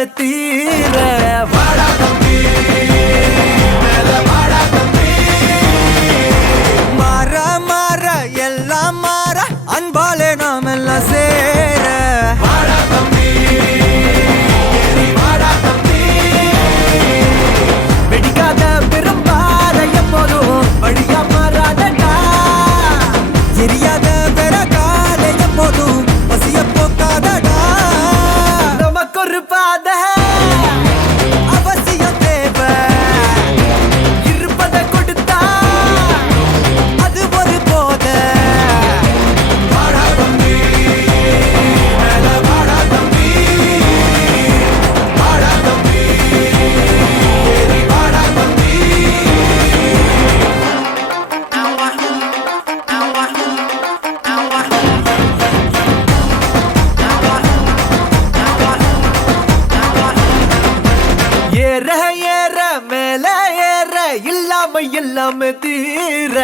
எல்லாமே தீர வாடா தம்பி மேல வாடா தம்பி மாற மாற எல்லாம் மாற அன்பாலே நாம் எல்லாம் சேர வாடா தம்பி வாடா தம்பி வெடிக்காத விரும்பாத எப்போதும் வழியா மாறாதடா எரியாத விறகாத எப்போதும் பசிய போக்காதடா நமக்கு ஒரு பாதை அவசியம் தேவை இருப்பதை கொடுத்தா அது ஒரு போதை வாடா தம்பி மேல வாடா தம்பி வாடா தம்பி ஏறி வாடா தம்பி ஏற ஏற மேல ஏற இல்லாம எல்லாமே தீர